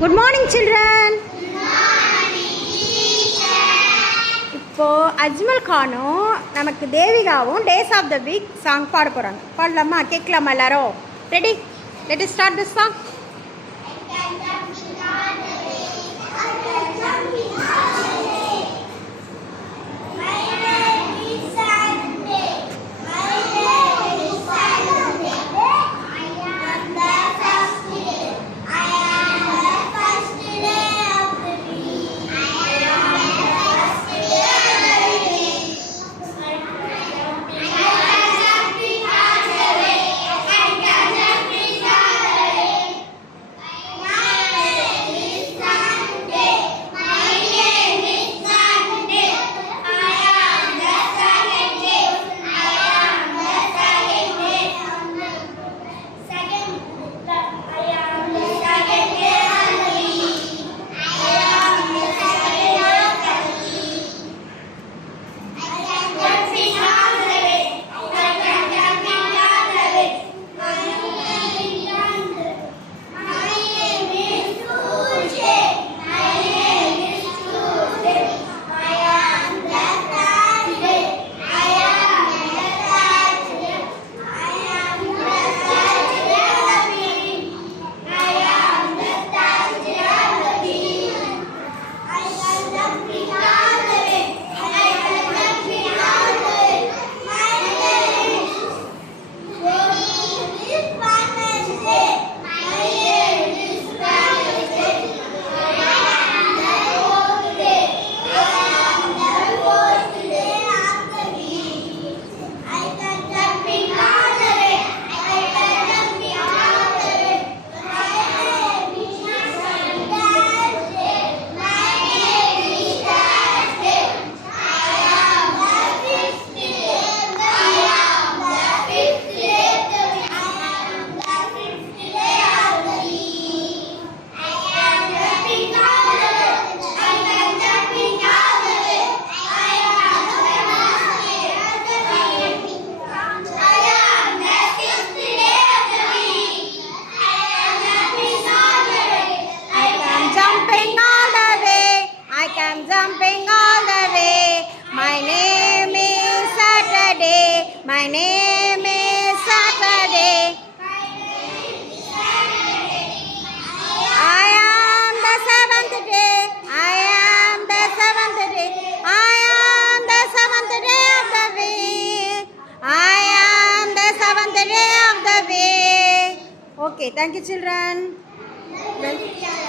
Good morning, children. இப்போ அஜ்மல் கானும் நமக்கு தேவிகாவும் days of the week song பாட போகிறாங்க. பாடலாமா? கேட்கலாமா எல்லாரும்? Ready? Let us start this song. Jumping all the way. My name is Saturday. My name is Saturday. I am the seventh day. I am the seventh day. I am the seventh day of the week. I am the seventh day of the week. Okay, thank you, children.